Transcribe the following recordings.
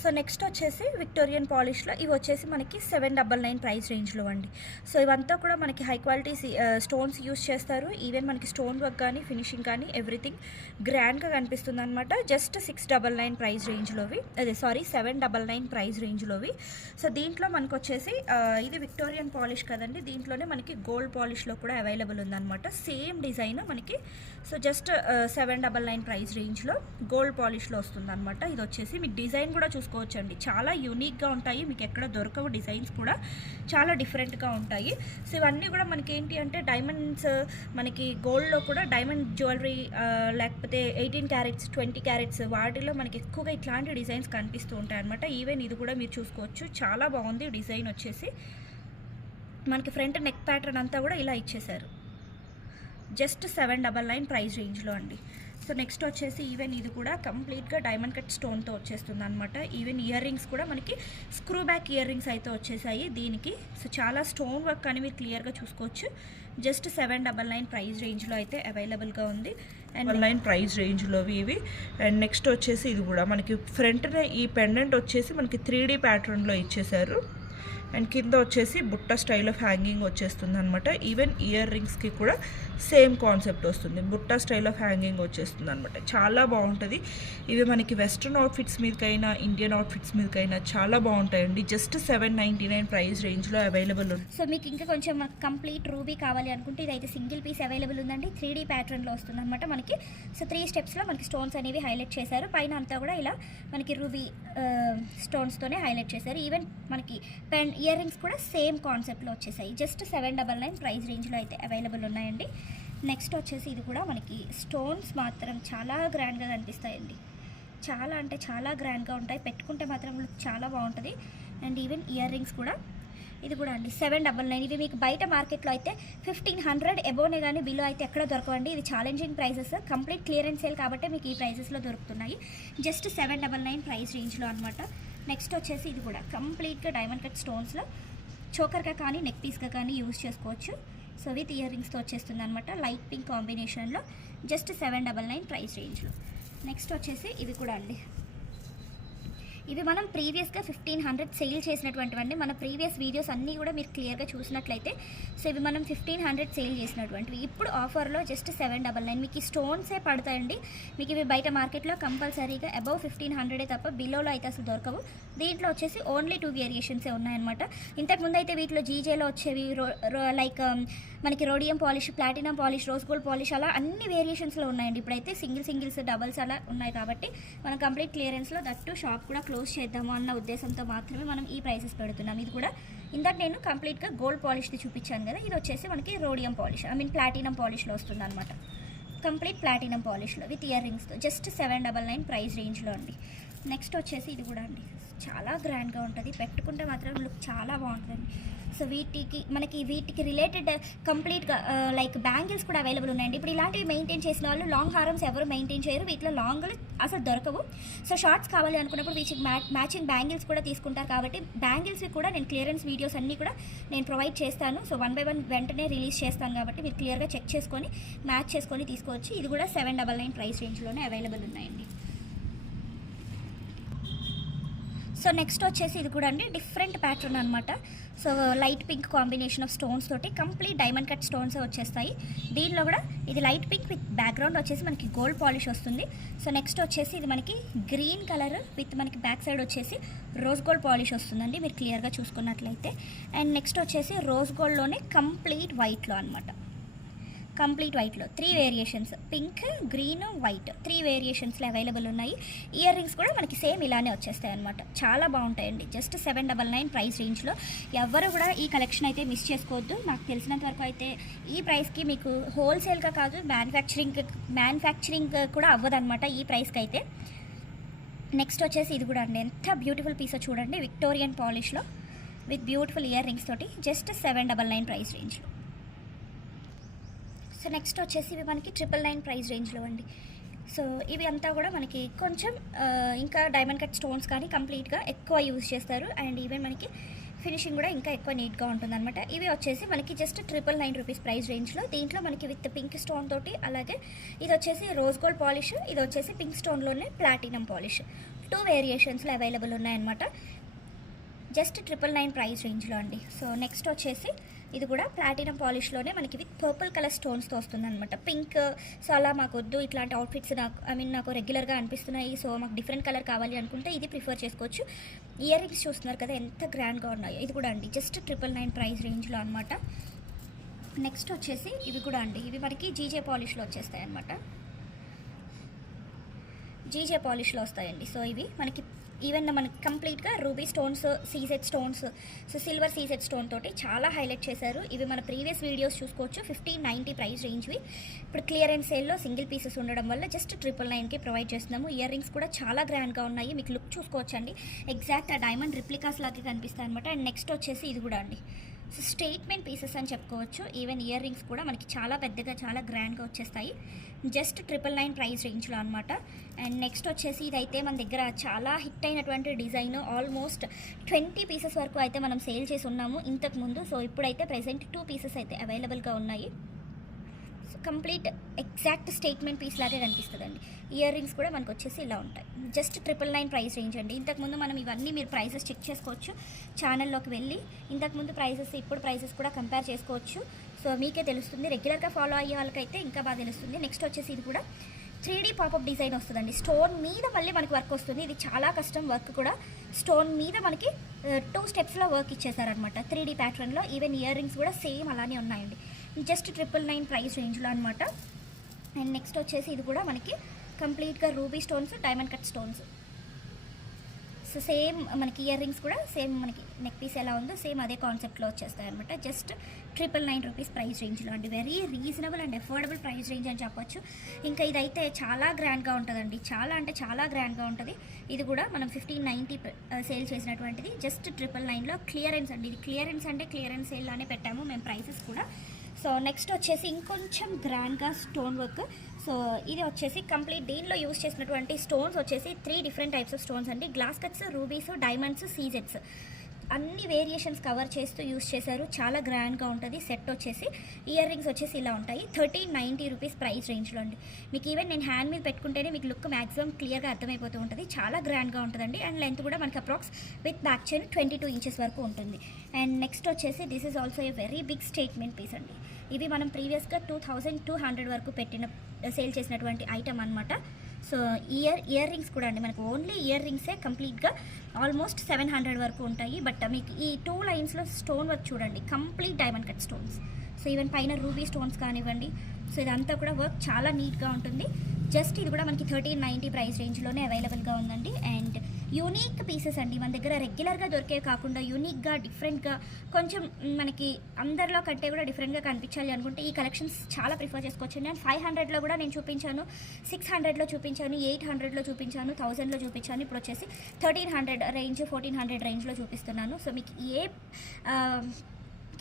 So next వచ్చేసి Victorian పాలిష్లో ఇవి వచ్చేసి మనకి 799 ప్రైస్ రేంజ్లో అండి. సో ఇవంతా కూడా మనకి హై క్వాలిటీ స్టోన్స్ యూస్ చేస్తారు. ఈవెన్ మనకి స్టోన్ వర్క్ కానీ ఫినిషింగ్ కానీ ఎవ్రీథింగ్ గ్రాండ్గా కనిపిస్తుంది అనమాట. జస్ట్ 699 ప్రైస్ రేంజ్లోవి, అదే సారీ 799 ప్రైస్ రేంజ్లోవి. సో దీంట్లో మనకు వచ్చేసి ఇది విక్టోరియన్ పాలిష్ కదండి, దీంట్లోనే మనకి గోల్డ్ పాలిష్లో కూడా అవైలబుల్ ఉందన్నమాట. సేమ్ డిజైన్ మనకి. సో జస్ట్ 799 ప్రైస్ రేంజ్లో గోల్డ్ పాలిష్లో వస్తుంది అనమాట. ఇది వచ్చేసి మీకు డిజైన్ కూడా చూసుకోవచ్చండి, చాలా యూనిక్గా ఉంటాయి, మీకు ఎక్కడ దొరకవు. డిజైన్స్ కూడా చాలా డిఫరెంట్గా ఉంటాయి. సో ఇవన్నీ కూడా మనకి ఏంటి అంటే డైమండ్స్, మనకి గోల్డ్లో కూడా డైమండ్ జ్యువెలరీ లేకపోతే 18 క్యారెట్స్ 20 క్యారెట్స్ వాటిలో మనకి ఎక్కువగా ఇట్లాంటి డిజైన్స్ కనిపిస్తూ ఉంటాయి అనమాట. ఈవెన్ ఇది కూడా మీరు చూసుకోవచ్చు, చాలా బాగుంది డిజైన్ వచ్చేసి. మనకి ఫ్రంట్ నెక్ ప్యాటర్న్ అంతా కూడా ఇలా ఇచ్చేసారు. జస్ట్ 799 ప్రైస్ రేంజ్లో అండి. సో నెక్స్ట్ వచ్చేసి ఈవెన్ ఇది కూడా కంప్లీట్గా డైమండ్ కట్ స్టోన్తో వచ్చేస్తుంది అనమాట. ఈవెన్ ఇయర్ రింగ్స్ కూడా మనకి స్క్రూ బ్యాక్ ఇయర్ రింగ్స్ అయితే వచ్చేసాయి దీనికి. సో చాలా స్టోన్ వర్క్ అని మీరు క్లియర్గా చూసుకోవచ్చు. జస్ట్ 799 ప్రైస్ రేంజ్లో అయితే అవైలబుల్గా ఉంది. అండ్ 9 ప్రైస్ రేంజ్లోవి ఇవి. అండ్ నెక్స్ట్ వచ్చేసి ఇది కూడా మనకి ఫ్రంట్నే ఈ పెండెంట్ వచ్చేసి మనకి 3D ప్యాటర్న్లో ఇచ్చేసారు. అండ్ కింద వచ్చేసి బుట్ట స్టైల్ ఆఫ్ హ్యాంగింగ్ వచ్చేస్తుంది అనమాట. ఈవెన్ ఇయర్ రింగ్స్కి కూడా సేమ్ కాన్సెప్ట్ వస్తుంది, బుట్ట స్టైల్ ఆఫ్ హ్యాంగింగ్ వచ్చేస్తుంది అనమాట. చాలా బాగుంటుంది. ఇవి మనకి వెస్ట్రన్ అవుట్ఫిట్స్ మీదకైనా ఇండియన్ అవుట్ఫిట్స్ మీదకైనా చాలా బాగుంటాయండి. జస్ట్ 799 ప్రైస్ రేంజ్లో అవైలబుల్ ఉంది. సో మీకు ఇంకా కొంచెం కంప్లీట్ రూబీ కావాలి అనుకుంటే ఇదైతే సింగిల్ పీస్ అవైలబుల్ ఉందండి. 3D ప్యాటర్న్లో వస్తుంది అనమాట మనకి. సో 3 స్టెప్స్లో మనకి స్టోన్స్ అనేవి హైలైట్ చేశారు. పైన అంతా కూడా ఇలా మనకి రూబీ స్టోన్స్తోనే హైలైట్ చేశారు. ఈవెన్ మనకి ఇయర్ రింగ్స్ కూడా సేమ్ కాన్సెప్ట్లో వచ్చేసాయి. జస్ట్ 799 ప్రైస్ రేంజ్లో అయితే అవైలబుల్ ఉన్నాయండి. నెక్స్ట్ వచ్చేసి ఇది కూడా మనకి స్టోన్స్ మాత్రం చాలా గ్రాండ్గా కనిపిస్తాయండి. చాలా అంటే చాలా గ్రాండ్గా ఉంటాయి, పెట్టుకుంటే మాత్రం చాలా బాగుంటుంది. అండ్ ఈవెన్ ఇయర్ రింగ్స్ కూడా ఇది కూడా అండి 799. ఇవి మీకు బయట మార్కెట్లో అయితే 1500 ఎబోనే కానీ బిలో అయితే ఎక్కడ దొరకవండి. ఇది challenging prices, complete clearance sale కాబట్టి మీకు ఈ ప్రైజెస్లో దొరుకుతున్నాయి. జస్ట్ 799 ప్రైస్ రేంజ్లో అనమాట. నెక్స్ట్ వచ్చేసి ఇది కూడా కంప్లీట్గా డైమండ్ కట్ స్టోన్స్లో చోకర్గా కానీ నెక్ పీస్గా కానీ యూజ్ చేసుకోవచ్చు. సో విత్ ఇయర్ రింగ్స్తో వచ్చేస్తుంది అనమాట, లైట్ పింక్ కాంబినేషన్లో. జస్ట్ 799 ప్రైస్ రేంజ్లో. నెక్స్ట్ వచ్చేసి ఇవి కూడా అండి, ఇవి మనం ప్రీవియస్గా 1500 సేల్ చేసినటువంటివన్నీ. మన ప్రీవియస్ వీడియోస్ అన్నీ కూడా మీరు క్లియర్గా చూసినట్లయితే సో ఇవి మనం 1500 సేల్ చేసినటువంటివి. ఇప్పుడు ఆఫర్లో జస్ట్ 799. మీకు ఈ స్టోన్సే పడతాయండి. మీకు ఇవి బయట మార్కెట్లో కంపల్సరీగా అబౌవ్ 1500 తప్ప బిలోలో అయితే అసలు దొరకవు. దీంట్లో వచ్చేసి ఓన్లీ 2 వేరియేషన్సే ఉన్నాయన్నమాట. ఇంతకుముందు అయితే వీటిలో జీజేలో వచ్చేవి లైక్ మనకి rhodium polish, platinum polish, rose gold polish అలా అన్ని వేరియేషన్స్లో ఉన్నాయండి. ఇప్పుడైతే సింగిల్స్ డబల్స్ అలా ఉన్నాయి కాబట్టి మనం కంప్లీట్ క్లియరెన్స్లో దట్టు షాప్ కూడా క్లోజ్ చేద్దాము అన్న ఉద్దేశంతో మాత్రమే మనం ఈ ప్రైసెస్ పెడుతున్నాం. ఇది కూడా ఇందాక నేను కంప్లీట్గా గోల్డ్ పాలిష్ది చూపించాను కదా, ఇది వచ్చేసి మనకి రోడియం పాలిష్ ప్లాటినం పాలిష్లో వస్తుంది అనమాట. కంప్లీట్ ప్లాటినం పాలిష్లో విత్ ఇయర్ రింగ్స్తో జస్ట్ 799 ప్రైస్ రేంజ్లో అండి. నెక్స్ట్ వచ్చేసి ఇది కూడా అండి చాలా గ్రాండ్గా ఉంటుంది, పెట్టుకుంటే మాత్రం లుక్ చాలా బాగుంటుందండి. సో వీటికి రిలేటెడ్ కంప్లీట్గా లైక్ బ్యాంగిల్స్ కూడా అవైలబుల్ ఉన్నాయండి. ఇప్పుడు ఇలాంటివి మెయింటైన్ చేసిన వాళ్ళు లాంగ్ హారమ్స్ ఎవరు మెయింటైన్ చేయరు, వీటిలో లాంగ్లు అసలు దొరకవు. సో షార్ట్స్ కావాలి అనుకున్నప్పుడు వీటికి మ్యాచింగ్ బ్యాంగిల్స్ కూడా తీసుకుంటారు కాబట్టి బ్యాంగిల్స్కి కూడా నేను క్లియరెన్స్ వీడియోస్ అన్నీ కూడా నేను ప్రొవైడ్ చేస్తాను. సో 1 by 1 వెంటనే రిలీజ్ చేస్తాను కాబట్టి మీరు క్లియర్గా చెక్ చేసుకొని మ్యాచ్ చేసుకొని తీసుకోవచ్చు. ఇది కూడా 799 ప్రైస్ రేంజ్లోనే అవైలబుల్ ఉన్నాయండి. సో నెక్స్ట్ వచ్చేసి ఇది కూడా అండి డిఫరెంట్ ప్యాటర్న్ అనమాట. So light pink combination of stones తోటి కంప్లీట్ డైమండ్ కట్ స్టోన్స్ వచ్చేస్తాయి. దీనిలో కూడా ఇది లైట్ పింక్ విత్ బ్యాక్గ్రౌండ్ వచ్చేసి మనకి గోల్డ్ పాలిష్ వస్తుంది. సో నెక్స్ట్ వచ్చేసి ఇది మనకి గ్రీన్ కలర్ విత్ మనకి బ్యాక్ సైడ్ వచ్చేసి రోజ్ గోల్డ్ పాలిష్ వస్తుందండి మీరు క్లియర్గా చూసుకున్నట్లయితే. అండ్ నెక్స్ట్ వచ్చేసి రోజ్ గోల్డ్లోనే కంప్లీట్ వైట్లో అనమాట. కంప్లీట్ వైట్లో 3 వేరియేషన్స్, పింక్, గ్రీన్, వైట్ 3 వేరియేషన్స్లో అవైలబుల్ ఉన్నాయి. ఇయర్ రింగ్స్ కూడా మనకి సేమ్ ఇలానే వచ్చేస్తాయి అనమాట. చాలా బాగుంటాయండి. జస్ట్ 799 ప్రైస్ రేంజ్లో. ఎవరు కూడా ఈ కలెక్షన్ అయితే మిస్ చేసుకోవద్దు. నాకు తెలిసినంత వరకు అయితే ఈ ప్రైస్కి మీకు హోల్సేల్గా కాదు మ్యానుఫ్యాక్చరింగ్ కూడా అవ్వదన్నమాట ఈ ప్రైస్కి అయితే. నెక్స్ట్ వచ్చేసి ఇది కూడా అండి ఎంత బ్యూటిఫుల్ పీసో చూడండి, విక్టోరియన్ పాలిష్లో విత్ బ్యూటిఫుల్ ఇయర్ రింగ్స్ తోటి జస్ట్ 799 ప్రైస్ రేంజ్లో. సో నెక్స్ట్ వచ్చేసి ఇవి మనకి 999 ప్రైస్ రేంజ్లో అండి. సో ఇవి అంతా కూడా మనకి కొంచెం ఇంకా డైమండ్ కట్ స్టోన్స్ కానీ కంప్లీట్గా ఎక్కువ యూజ్ చేస్తారు. అండ్ ఈవెన్ మనకి ఫినిషింగ్ కూడా ఇంకా ఎక్కువ నీట్గా ఉంటుందన్నమాట. ఇవి వచ్చేసి మనకి జస్ట్ 999 రూపీస్ ప్రైస్ రేంజ్లో. దీంట్లో మనకి విత్ పింక్ స్టోన్ తోటి, అలాగే ఇది వచ్చేసి రోజ్ గోల్డ్ పాలిష్, ఇది వచ్చేసి పింక్ స్టోన్లోనే ప్లాటినం పాలిష్. 2 వేరియేషన్స్లో అవైలబుల్ ఉన్నాయన్నమాట. జస్ట్ 999 ప్రైస్ రేంజ్లో అండి. సో నెక్స్ట్ వచ్చేసి ఇది కూడా ప్లాటినం పాలిష్లోనే మనకి విత్ పర్పుల్ కలర్ స్టోన్స్తో వస్తుంది అనమాట. పింక్ సో అలా మాకు వద్దు, ఇట్లాంటి అవుట్ఫిట్స్ నాకు రెగ్యులర్గా అనిపిస్తున్నాయి, సో మాకు డిఫరెంట్ కలర్ కావాలి అనుకుంటే ఇది ప్రిఫర్ చేసుకోవచ్చు. ఇయర్ రింగ్స్ చూస్తున్నారు కదా ఎంత గ్రాండ్గా ఉన్నాయో, ఇది కూడా అండి జస్ట్ 999 ప్రైస్ రేంజ్లో అనమాట. నెక్స్ట్ వచ్చేసి ఇవి కూడా అండి, ఇవి మనకి జీజే పాలిష్లో వచ్చేస్తాయి అనమాట. జీజే పాలిష్లో వస్తాయండి. సో ఇవి మనకి ఈవెన్ మనకి కంప్లీట్గా ruby stones, CZ stones, so silver CZ stone తోటి చాలా హైలైట్ చేశారు. ఇవి మన ప్రీవియస్ వీడియోస్ చూసుకోవచ్చు. 1590 ప్రైస్ రేంజ్వి. ఇప్పుడు క్లియరెన్స్ సేల్లో సింగిల్ పీసెస్ ఉండడం వల్ల జస్ట్ 999కి ప్రొవైడ్ చేస్తున్నాము. ఇయర్ రింగ్స్ కూడా చాలా గ్రాండ్గా ఉన్నాయి, మీకు లుక్ చూసుకోవచ్చండి. ఎగ్జాక్ట్ ఆ డైమండ్ రిప్లికాస్ లాగే కనిపిస్తాయి అనమాట. అండ్ నెక్స్ట్ వచ్చేసి ఇది కూడా అండి, సో స్టేట్మెంట్ పీసెస్ అని చెప్పుకోవచ్చు. ఈవెన్ ఇయర్ రింగ్స్ కూడా మనకి చాలా పెద్దగా చాలా గ్రాండ్గా వచ్చేస్తాయి. జస్ట్ 999 ప్రైస్ రేంజ్లో అనమాట. అండ్ నెక్స్ట్ వచ్చేసి ఇదైతే మన దగ్గర చాలా హిట్ అయినటువంటి డిజైన్. ఆల్మోస్ట్ 20 పీసెస్ వరకు అయితే మనం సేల్ చేసి ఉన్నాము ఇంతకుముందు. సో ఇప్పుడైతే ప్రెజెంట్ 2 పీసెస్ అయితే అవైలబుల్గా ఉన్నాయి. So complete exact statement piece లాగే కనిపిస్తుందండి. ఇయర్ రింగ్స్ కూడా మనకు వచ్చేసి ఇలా ఉంటాయి. జస్ట్ 999 ప్రైస్ రేంజ్ అండి. ఇంతకుముందు మనం ఇవన్నీ మీరు ప్రైసెస్ చెక్ చేసుకోవచ్చు ఛానల్లోకి వెళ్ళి. ఇంతకుముందు ప్రైసెస్ ఇప్పుడు ప్రైసెస్ కూడా కంపేర్ చేసుకోవచ్చు. సో మీకే తెలుస్తుంది, రెగ్యులర్గా ఫాలో అయ్యే వాళ్ళకైతే ఇంకా బాగా తెలుస్తుంది. నెక్స్ట్ వచ్చేసి ఇది కూడా 3D పాపప్ డిజైన్ వస్తుందండి. స్టోన్ మీద మళ్ళీ మనకి వర్క్ వస్తుంది. ఇది చాలా కష్టం వర్క్ కూడా. స్టోన్ మీద మనకి 2 స్టెప్స్లో వర్క్ ఇచ్చేసారనమాట 3D ప్యాటర్న్లో. ఈవెన్ ఇయర్ రింగ్స్ కూడా సేమ్ అలానే ఉన్నాయండి. జస్ట్ 999 ప్రైస్ రేంజ్లో అనమాట. అండ్ నెక్స్ట్ వచ్చేసి ఇది కూడా మనకి కంప్లీట్గా ruby stones, diamond cut stones. So same మనకి ఇయర్ రింగ్స్ కూడా సేమ్ మనకి నెక్ పీస్ ఎలా ఉందో సేమ్ అదే కాన్సెప్ట్లో వచ్చేస్తాయి అనమాట. జస్ట్ 999 రూపీస్ ప్రైస్ రేంజ్లో అండి. Very reasonable and affordable price range అని చెప్పొచ్చు. ఇంకా ఇదైతే చాలా గ్రాండ్గా ఉంటుందండి, చాలా అంటే చాలా గ్రాండ్గా ఉంటుంది. ఇది కూడా మనం 1590 సేల్ చేసినటువంటిది. జస్ట్ 999లో క్లియరెన్స్ అండి. ఇది క్లియరెన్స్ అంటే క్లియరెన్స్ సేల్లోనే పెట్టాము మేము ప్రైసెస్ కూడా. సో నెక్స్ట్ వచ్చేసి ఇంకొంచెం గ్రాండ్గా స్టోన్ వర్క్. సో ఇది వచ్చేసి కంప్లీట్ దీనిలో యూస్ చేసినటువంటి స్టోన్స్ వచ్చేసి 3 డిఫరెంట్ టైప్స్ ఆఫ్ స్టోన్స్ అండి. గ్లాస్ కట్స్, రూబీస్, డైమండ్స్, సీజెట్స్ అన్ని వేరియేషన్స్ కవర్ చేస్తూ యూస్ చేశారు. చాలా గ్రాండ్గా ఉంటుంది. సెట్ వచ్చేసి ఇయర్ రింగ్స్ వచ్చేసి ఇలా ఉంటాయి. 1390 రూపీస్ ప్రైస్ రేంజ్లో అండి. మీకు ఈవెన్ నేను హ్యాండ్ మీద పెట్టుకుంటేనే మీకు లుక్ మ్యాక్సిమం క్లియర్గా అర్థమైపోతూ ఉంటుంది. చాలా గ్రాండ్గా ఉంటుందండి. అండ్ లెంత్ కూడా మనకి approx with back chain 22 inches వరకు ఉంటుంది. అండ్ నెక్స్ట్ వచ్చేసి this is also a very big statement piece అండి. ఇవి మనం ప్రీవియస్గా 2200 వరకు సేల్ చేసినటువంటి ఐటమ్ అనమాట. సో ఇయర్ రింగ్స్ కూడా అండి మనకు ఓన్లీ ఇయర్ రింగ్సే కంప్లీట్గా ఆల్మోస్ట్ 700 వరకు ఉంటాయి. బట్ మీకు ఈ 2 లైన్స్లో స్టోన్ వర్క్ చూడండి, complete diamond cut stones. So even పైన రూబీ స్టోన్స్ కానివ్వండి, సో ఇదంతా కూడా వర్క్ చాలా నీట్గా ఉంటుంది. జస్ట్ ఇది కూడా మనకి 1390 ప్రైస్ రేంజ్లోనే అవైలబుల్గా ఉందండి. అండ్ యూనిక్ పీసెస్ అండి మన దగ్గర. రెగ్యులర్గా దొరికే కాకుండా యూనిక్గా డిఫరెంట్గా కొంచెం మనకి అందరిలో కంటే కూడా డిఫరెంట్గా కనిపించాలి అనుకుంటే ఈ కలెక్షన్స్ చాలా ప్రిఫర్ చేసుకోవచ్చు. నేను 500లో కూడా నేను చూపించాను, 600లో చూపించాను, 800లో చూపించాను, 1000లో చూపించాను. ఇప్పుడు వచ్చేసి 1300 రేంజ్, 1400 రేంజ్లో చూపిస్తున్నాను. సో మీకు ఏ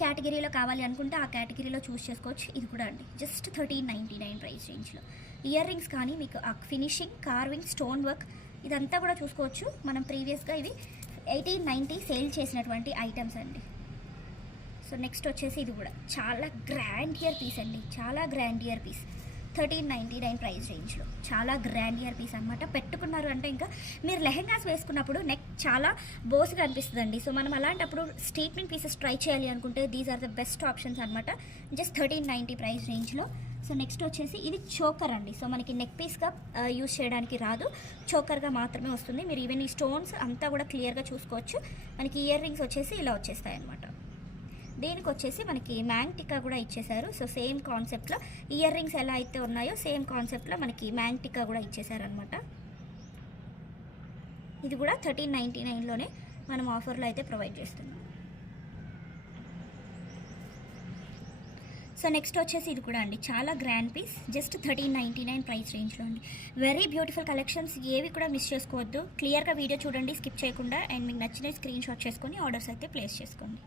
కేటగిరీలో కావాలి అనుకుంటే ఆ కేటగిరీలో చూస్ చేసుకోవచ్చు. ఇది కూడా అండి జస్ట్ 1399 ప్రైస్ రేంజ్లో. ఇయర్ రింగ్స్ కానీ మీకు ఆ ఫినిషింగ్, కార్వింగ్, స్టోన్ వర్క్ ఇదంతా కూడా చూసుకోవచ్చు. మనం ప్రీవియస్గా ఇవి 1890 సేల్ చేసినటువంటి ఐటమ్స్ అండి. సో నెక్స్ట్ వచ్చేసి ఇది కూడా చాలా గ్రాండ్ ఇయర్ పీస్ అండి, చాలా గ్రాండ్ ఇయర్ పీస్. 1399 ప్రైస్ రేంజ్లో చాలా గ్రాండ్ ఇయర్ పీస్ అనమాట. పెట్టుకున్నారు అంటే ఇంకా మీరు లెహెంగాస్ వేసుకున్నప్పుడు నెక్ చాలా బోస్గా అనిపిస్తుందండి. సో మనం అలాంటప్పుడు స్టేట్మెంట్ పీసెస్ ట్రై చేయాలి అనుకుంటే these are the best options అనమాట. జస్ట్ 1390 ప్రైస్ రేంజ్లో. సో నెక్స్ట్ వచ్చేసి ఇది చోకర్ అండి. సో మనకి నెక్ పీస్గా యూస్ చేయడానికి రాదు, చోకర్గా మాత్రమే వస్తుంది. మీరు ఈవెన్ ఈ స్టోన్స్ అంతా కూడా క్లియర్గా చూసుకోవచ్చు. మనకి ఇయర్ రింగ్స్ వచ్చేసి ఇలా వచ్చేస్తాయి అనమాట. దీనికి వచ్చేసి మనకి మ్యాంగ్ టిక్కా కూడా ఇచ్చేసారు. సో సేమ్ కాన్సెప్ట్లో ఇయర్ రింగ్స్ ఎలా అయితే ఉన్నాయో సేమ్ కాన్సెప్ట్లో మనకి మ్యాంగ్ టిక్కా కూడా ఇచ్చేసారనమాట. ఇది కూడా 1399లోనే మనం ఆఫర్లో అయితే ప్రొవైడ్ చేస్తున్నాం. సో నెక్స్ట్ వచ్చేసి ఇది కూడా అండి చాలా గ్రాండ్ పీస్. జస్ట్ 1399 ప్రైస్ రేంజ్లో అండి. వెరీ బ్యూటిఫుల్ కలెక్షన్స్, ఏవి కూడా మిస్ చేసుకోవద్దు. క్లియర్గా వీడియో చూడండి స్కిప్ చేయకుండా. అండ్ మీకు నచ్చిన స్క్రీన్ షాట్ చేసుకొని ఆర్డర్స్ అయితే ప్లేస్ చేసుకోండి.